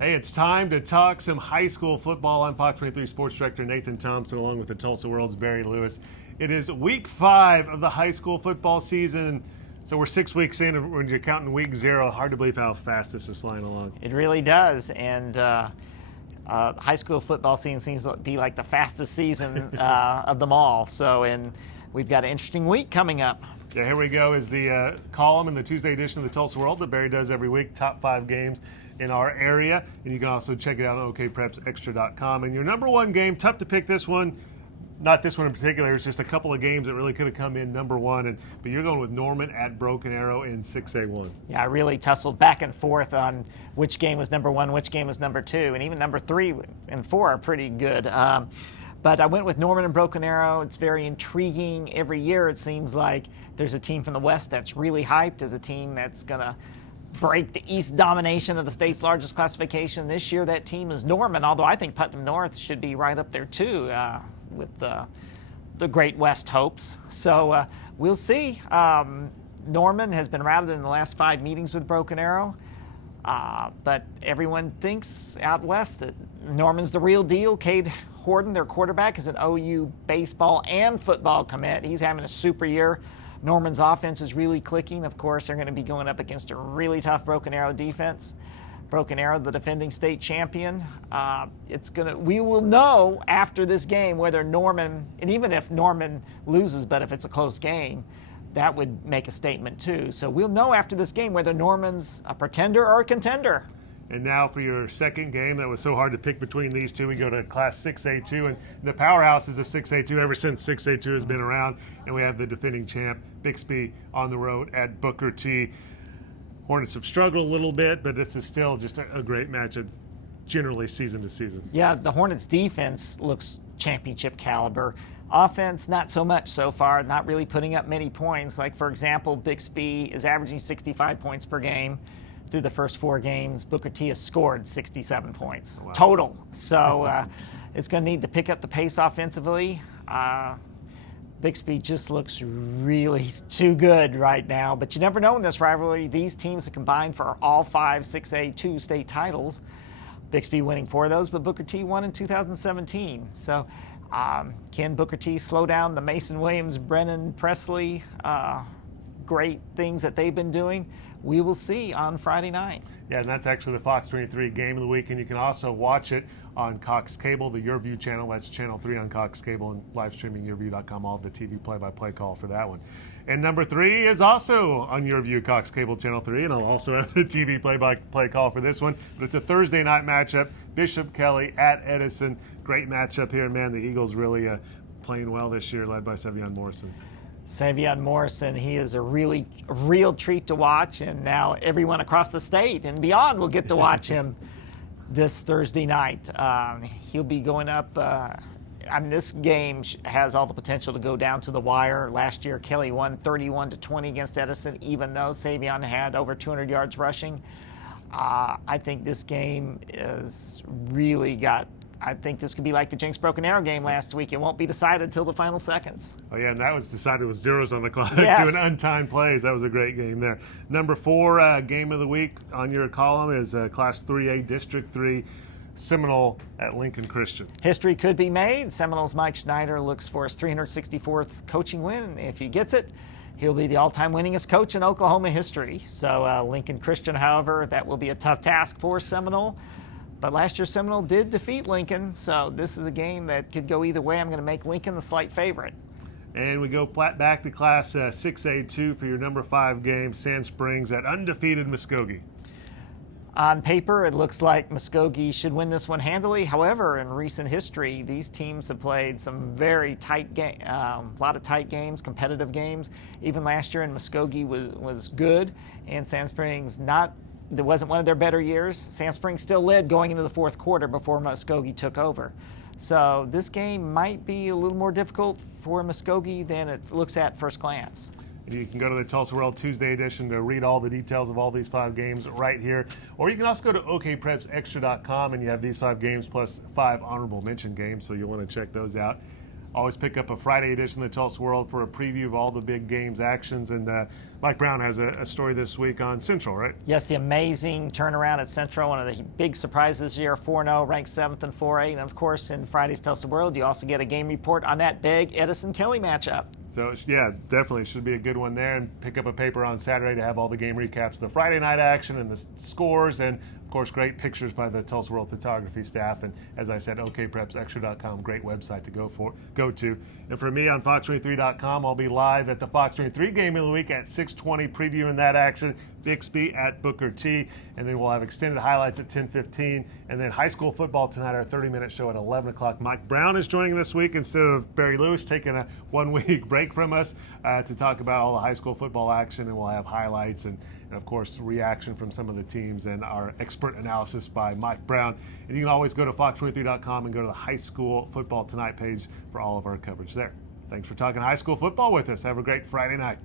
Hey, it's time to talk some high school football. I'm Fox 23 Sports Director Nathan Thompson, along with the Tulsa World's Barry Lewis. It is week 5 of the high school football season. So we're 6 weeks in, when you're counting week 0. Hard to believe how fast this is flying along. It really does. And high school football season seems to be like the fastest season of them all. And we've got an interesting week coming up. Yeah, here we go is the column in the Tuesday edition of the Tulsa World that Barry does every week, top 5 games in our area. And you can also check it out on okprepsextra.com. And your number one game, tough to pick this one. Not this one in particular. It's just a couple of games that really could have come in number one. But you're going with Norman at Broken Arrow in 6A1. Yeah, I really tussled back and forth on which game was number 1, which game was number 2. And even number 3 and 4 are pretty good. But I went with Norman and Broken Arrow. It's very intriguing. Every year it seems like there's a team from the West that's really hyped as a team that's going to break the East domination of the state's largest classification. This year that team is Norman, although I think Putnam North should be right up there too with the Great West hopes. So we'll see. Norman has been routed in the last 5 meetings with Broken Arrow. But everyone thinks out west that Norman's the real deal. Cade Horton, their quarterback, is an OU baseball and football commit. He's having a super year. Norman's offense is really clicking. Of course, they're going to be going up against a really tough Broken Arrow defense. Broken Arrow, the defending state champion. We will know after this game whether Norman, and even if Norman loses, but if it's a close game, that would make a statement too. So we'll know after this game whether Norman's a pretender or a contender. And now for your second game that was so hard to pick between these two, we go to Class 6A2 and the powerhouses of 6A2 ever since 6A2 has been around. And we have the defending champ, Bixby, on the road at Booker T. Hornets have struggled a little bit, but this is still just a great matchup generally season to season. Yeah, the Hornets defense looks championship caliber. Offense, not so much so far, not really putting up many points. Like, for example, Bixby is averaging 65 points per game. Through the first 4 games, Booker T has scored 67 points total. So it's going to need to pick up the pace offensively. Bixby just looks really too good right now. But you never know in this rivalry. These teams have combined for all 5 6A2 state titles. Bixby winning 4 of those, but Booker T won in 2017. So can Booker T slow down the Mason Williams, Brennan Presley great things that they've been doing? We will see on Friday night. Yeah, and that's actually the Fox 23 game of the week, and you can also watch it on Cox Cable, the YourView channel. That's Channel 3 on Cox Cable, and live streaming YourView.com, all of the TV play-by-play call for that one. And number 3 is also on YourView, Cox Cable, Channel 3, and I'll also have the TV play-by-play call for this one. But it's a Thursday night matchup, Bishop Kelly at Edison. Great matchup here, man. The Eagles really playing well this year, led by Sevion Morrison. Sevion Morrison, he is a real treat to watch, and now everyone across the state and beyond will get to watch him this Thursday night. He'll be going up. This game has all the potential to go down to the wire. Last year, Kelly won 31-20 against Edison, even though Sevion had over 200 yards rushing. I think this game is really got. I think this could be like the Jinx Broken Arrow game last week. It won't be decided till the final seconds. Oh, yeah, and that was decided with zeros on the clock. Yes. Doing untimed plays. That was a great game there. Number 4 game of the week on your column is Class 3A District 3 Seminole at Lincoln Christian. History could be made. Seminole's Mike Schneider looks for his 364th coaching win. If he gets it, he'll be the all-time winningest coach in Oklahoma history. So Lincoln Christian, however, that will be a tough task for Seminole. But last year, Seminole did defeat Lincoln, so this is a game that could go either way. I'm going to make Lincoln the slight favorite. And we go back to Class 6A2 for your number 5 game, Sand Springs at undefeated Muskogee. On paper, it looks like Muskogee should win this one handily. However, in recent history, these teams have played some very tight games, a lot of tight games, competitive games. Even last year, and Muskogee was good, and Sand Springs it wasn't one of their better years. Sand Springs still led going into the 4th quarter before Muskogee took over. So this game might be a little more difficult for Muskogee than it looks at first glance. You can go to the Tulsa World Tuesday edition to read all the details of all these 5 games right here. Or you can also go to okprepsextra.com, and you have these 5 games plus 5 honorable mention games, so you'll want to check those out. always pick up a Friday edition of the Tulsa World for a preview of all the big games, actions. And Mike Brown has a story this week on Central, right? Yes, the amazing turnaround at Central, one of the big surprises this year, 4-0, ranked 7th in 4A. And of course, in Friday's Tulsa World, you also get a game report on that big Edison-Kelly matchup. So, yeah, definitely should be a good one there. And pick up a paper on Saturday to have all the game recaps, the Friday night action and the scores, and, of course, great pictures by the Tulsa World photography staff. And, as I said, okprepsextra.com, great website to go to. And for me on fox23.com, I'll be live at the Fox 23 game of the week at 6:20, previewing that action. Bixby at Booker T. And then we'll have extended highlights at 10:15. And then high school football tonight, our 30-minute show at 11 o'clock. Mike Brown is joining this week instead of Barry Lewis, taking a one-week break from us to talk about all the high school football action. And we'll have highlights and of course, reaction from some of the teams and our expert analysis by Mike Brown. And you can always go to fox23.com and go to the High School Football Tonight page for all of our coverage there. Thanks for talking high school football with us. Have a great Friday night.